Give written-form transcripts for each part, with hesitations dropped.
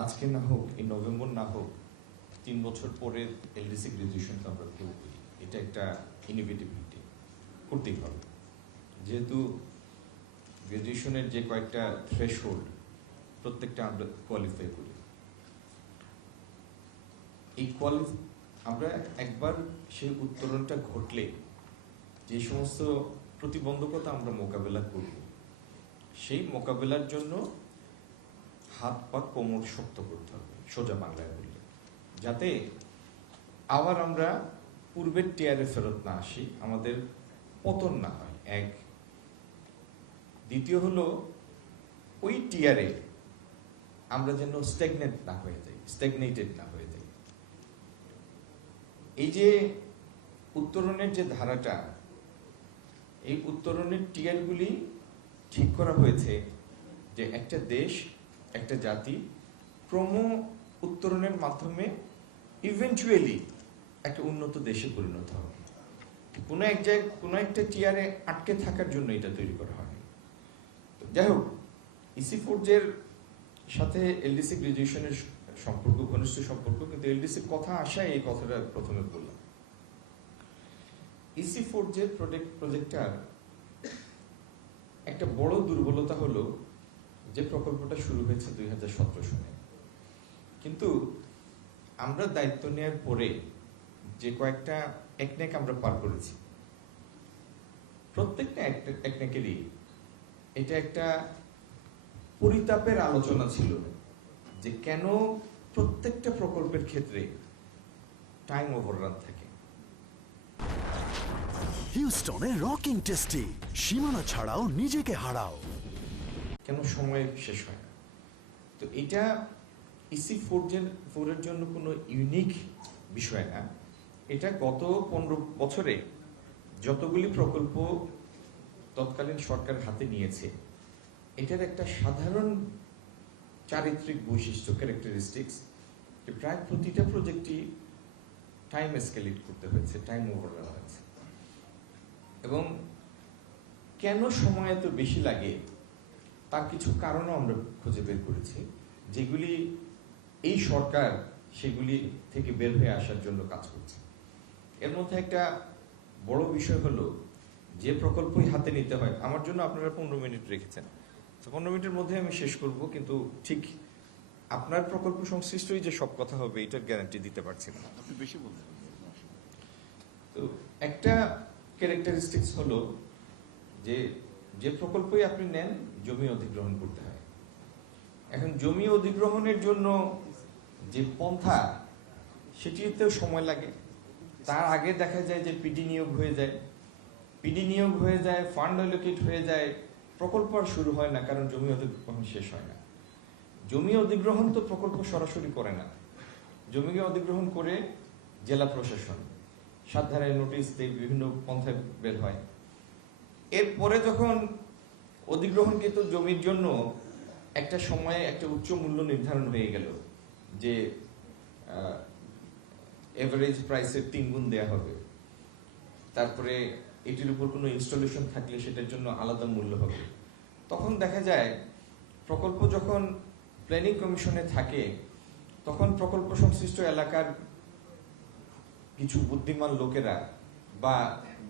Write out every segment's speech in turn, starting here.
আজকে না হোক, এই নভেম্বর না হোক, 3 বছর পরে এলডিসি গ্রাজুয়েশন তো আমরা করবই। এটা একটা ইনোভেটিভিটি, করতেই হবে। যেহেতু গ্রাজুয়েশনের যে কয়েকটা থ্রেশহোল্ড প্রত্যেকটা আমরা কোয়ালিফাই করি, এই আমরা একবার সেই উত্তরণটা ঘটলে যে সমস্ত প্রতিবন্ধকতা আমরা মোকাবেলা করব, সেই মোকাবেলার জন্য হাত পা কোমর শক্ত করতে হবে, সোজা বাংলায় বললে, যাতে আবার আমরা পূর্বের টিয়ারে ফেরত না আসি, আমাদের পতন না হয়। এক, দ্বিতীয় হলো ওই টিয়ারে আমরা যেন স্ট্যাগনেটেড না হয়ে যাই। এই যে উত্তরণের যে ধারাটা, এই উত্তরণের টিয়ারগুলি ঠিক করা হয়েছে যে একটা দেশ, একটা জাতি ক্রম উত্তরণের মাধ্যমে ইভেন্চুয়ালি একটা উন্নত দেশে পরিণত হবে। কোনো এক জায়গায় কোনো একটা টিয়ারে আটকে থাকার জন্য এটা তৈরি করা হয়নি। যাই হোক, ইসি ফোর্জের সাথে এলডিসি গ্রাজুয়েশনের সম্পর্ক ঘনিষ্ঠ সম্পর্ক, কিন্তু এলডিসির কথা আসায় এই কথাটা প্রথমে বললাম। ইসি ফোর্জের প্রজেক্টটার একটা বড় দুর্বলতা হলো যে প্রকল্পটা শুরু হয়েছে 2017 সালে, কিন্তু আমরা দায়িত্ব নেওয়ার পরে যে কয়েকটা একনেক আমরা পার করেছি, প্রত্যেকটা একনেকেরই এটা একটা পরিতাপের আলোচনা ছিল যে কেন প্রত্যেকটা প্রকল্পের ক্ষেত্রে টাইম ওভাররান থাকে। হিউস্টনে রকিং টেস্টি, সীমানা ছাড়াও নিজেকে হারাও, কেন সময় শেষ হয় না। তো এটা ইসি ফোরের জন্য কোনো ইউনিক বিষয় না। এটা গত 15 বছরে যতগুলি প্রকল্প তৎকালীন সরকার হাতে নিয়েছে, এটার একটা সাধারণ চারিত্রিক বৈশিষ্ট্য, ক্যারেক্টারিস্টিক্স, যে প্রায় প্রতিটা প্রজেক্টই টাইম এসকেলেট করতে হয়েছে, টাইম ওভাররান হয়েছে। এবং কেন সময় এত বেশি লাগে তার কিছু কারণও আমরা খুঁজে বের করেছি, যেগুলি এই সরকার সেগুলি থেকে বের হয়ে আসার জন্য কাজ করছে। এর মধ্যে একটা বড় বিষয় হলো যে প্রকল্পই হাতে নিতে হয়, আমার জন্য আপনারা 15 মিনিট রেখেছেন, তো 15 মিনিটের মধ্যে আমি শেষ করব, কিন্তু ঠিক আপনার প্রকল্প সংশ্লিষ্টই যে সব কথা হবে এটার গ্যারান্টি দিতে পারছি না। আপনি বেশি বলতে। তো একটা ক্যারেক্টারিস্টিক্স হলো যে যে প্রকল্পই আপনি নেন, জমি অধিগ্রহণ করতে হয়। এখন জমি অধিগ্রহণের জন্য যে পন্থা, সেটিতেও সময় লাগে। তার আগে দেখা যায় যে পিডি নিয়োগ হয়ে যায়, ফান্ড অ্যালোকেট হয়ে যায়, প্রকল্প আর শুরু হয় না, কারণ জমি অধিগ্রহণ শেষ হয় না। জমি অধিগ্রহণ তো প্রকল্প সরাসরি করে না, জমিকে অধিগ্রহণ করে জেলা প্রশাসন 7 ধারায় নোটিশ দিয়ে বিভিন্ন পন্থায় বের হয়। এরপরে যখন অধিগ্রহণকৃত জমির জন্য একটা সময়ে একটা উচ্চ মূল্য নির্ধারণ হয়ে গেল, যে এভারেজ প্রাইসের 3 গুণ দেয়া হবে, তারপরে এটির উপর কোনো ইনস্টলেশন থাকলে সেটার জন্য আলাদা মূল্য হবে, তখন দেখা যায় প্রকল্প যখন প্ল্যানিং কমিশনে থাকে, তখন প্রকল্প সংশ্লিষ্ট এলাকার কিছু বুদ্ধিমান লোকেরা বা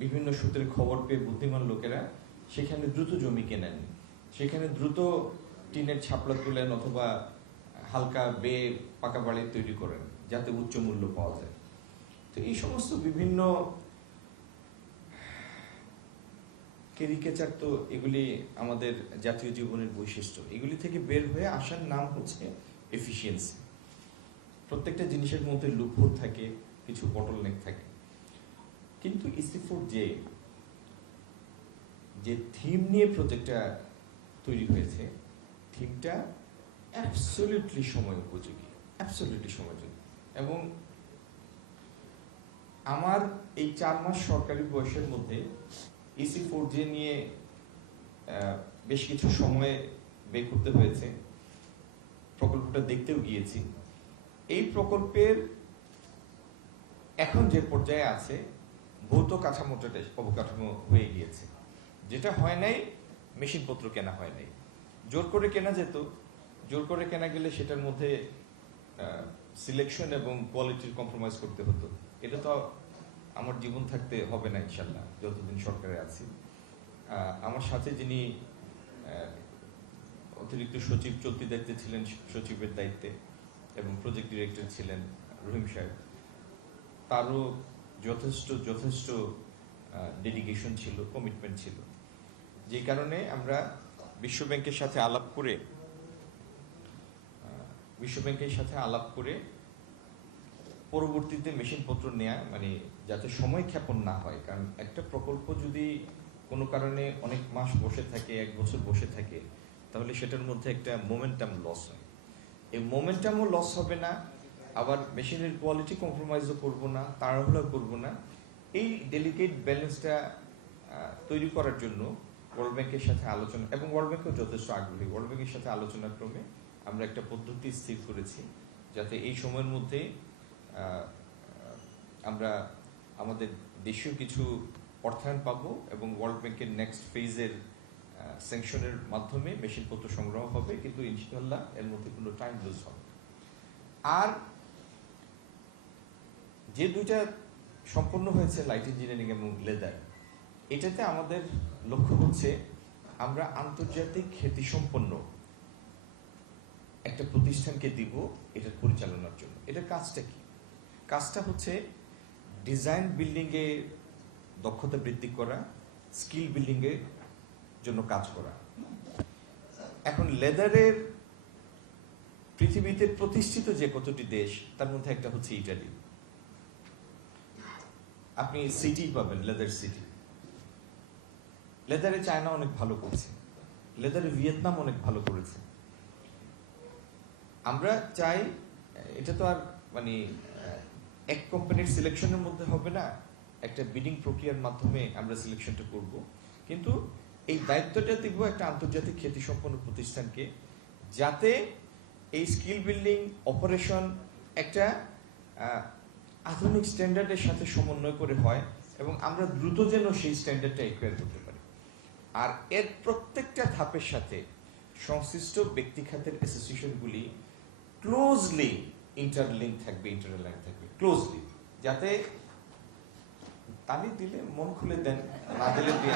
বিভিন্ন সূত্রে খবর পেয়ে বুদ্ধিমান লোকেরা সেখানে দ্রুত জমি কেনেন, সেখানে দ্রুত টিনের ছাপড়া তুলেন অথবা হালকা পাকা বাড়ি তৈরি করেন, যাতে উচ্চ মূল্য পাওয়া যায়। তো এই সমস্ত বিভিন্ন ক্যারিকেচার, তো এগুলি আমাদের জাতীয় জীবনের বৈশিষ্ট্য। এগুলি থেকে বের হয়ে আসার নাম হচ্ছে এফিসিয়েন্সি। প্রত্যেকটা জিনিসের মধ্যে লুপহোল থাকে, কিছু বটলনেক থাকে, কিন্তু ইসি ফোর যে থিম নিয়ে প্রজেক্টটা তৈরি হয়েছে, থিমটা অ্যাবসলিউটলি সময় উপযোগী। এবং আমার এই 4 মাস সরকারি বয়সের মধ্যে ইসি ফোর নিয়ে বেশ কিছু সময় বের করতে হয়েছে, প্রকল্পটা দেখতেও গিয়েছি। এই প্রকল্পের এখন যে পর্যায়ে আছে, ভৌত কাঠামোটা অবকাঠামো হয়ে গিয়েছে। যেটা হয় নাই, মেশিনপত্র কেনা হয় নাই, জোর করে কেনা যেত, জোর করে কেনা গেলে সেটার মধ্যে সিলেকশন এবং কোয়ালিটির কম্প্রোমাইজ করতে হতো। এটা তো আমার জীবন থাকতে হবে না ইনশাল্লাহ, যতদিন সরকারে আছি। আমার সাথে যিনি অতিরিক্ত সচিব চলতি দায়িত্বে ছিলেন, সচিবের দায়িত্বে, এবং প্রজেক্ট ডিরেক্টর ছিলেন রহিম সাহেব, তারও যথেষ্ট ডেডিকেশন ছিল, কমিটমেন্ট ছিল। যে কারণে আমরা বিশ্ব ব্যাংকের সাথে আলাপ করে পরবর্তীতে মেশিনপত্র নেয়া, মানে যাতে সময় ক্ষেপণ না হয়। কারণ একটা প্রকল্প যদি কোনো কারণে অনেক মাস বসে থাকে, 1 বছর বসে থাকে, তাহলে সেটার মধ্যে একটা মোমেন্টাম লস হয়। এই মোমেন্টামও লস হবে না, আবার মেশিনের কোয়ালিটি কম্প্রোমাইজও করবো না, তাড়াহুড়ো করবো না। এই ডেলিকেট ব্যালেন্সটা তৈরি করার জন্য ওয়ার্ল্ড ব্যাংকের সাথে আলোচনা, এবং ওয়ার্ল্ড ব্যাংকও যথেষ্ট আগ্রহী, ওয়ার্ল্ড ব্যাংকের সাথে আলোচনার ক্রমে আমরা একটা পদ্ধতি স্থির করেছি, যাতে এই সময়ের মধ্যে আমরা আমাদের দেশীয় কিছু অর্থায়ন পাবো, এবং ওয়ার্ল্ড ব্যাংকের নেক্সট ফেজের স্যাংশনের মাধ্যমে মেশিনপত্র সংগ্রহ হবে, কিন্তু ইনশাআল্লাহ এর মধ্যে কোনো টাইম লুজ হবে। আর যে দুইটা সম্পন্ন হয়েছে, লাইট ইঞ্জিনিয়ারিং এবং লেদার, এটাতে আমাদের লক্ষ্য হচ্ছে আমরা আন্তর্জাতিক খ্যাতিসম্পন্ন একটা প্রতিষ্ঠানকে দিব এটার পরিচালনার জন্য। এটার কাজটা কি? কাজটা হচ্ছে ডিজাইন বিল্ডিং এ দক্ষতা বৃদ্ধি করা, স্কিল বিল্ডিং এর জন্য কাজ করা। এখন লেদারের পৃথিবীতে প্রতিষ্ঠিত যে কতটি দেশ, তার মধ্যে একটা হচ্ছে ইটালি। আপনি সিটি পাবেন, লেদার সিটি। লেদারে চায়না অনেক ভালো করছে, লেদারে ভিয়েতনাম অনেক ভালো করেছে। আমরা চাই, এটা তো আর মানে এক কোম্পানির সিলেকশনের মধ্যে হবে না, একটা বিডিং প্রক্রিয়ার মাধ্যমে আমরা সিলেকশনটা করব। কিন্তু এই দায়িত্বটা দিব একটা আন্তর্জাতিক খ্যাতিসম্পন্ন প্রতিষ্ঠানকে, যাতে এই স্কিল বিল্ডিং অপারেশন একটা আধুনিক স্ট্যান্ডার্ডের সাথে সমন্বয় করে হয়, এবং আমরা দ্রুত যেন সেই স্ট্যান্ডার্ডটা একুয়ার করতে পারি। আর এর প্রত্যেকটা ধাপের সাথে সংশ্লিষ্ট ব্যক্তি খাতের অ্যাসোসিয়েশনগুলি ক্লোজলি ইন্টারলিঙ্ক থাকবে, ইন্টারলাইন থাকবে ক্লোজলি, যাতে তালি দিলে মন খুলে দেন, না দিলে দিয়ে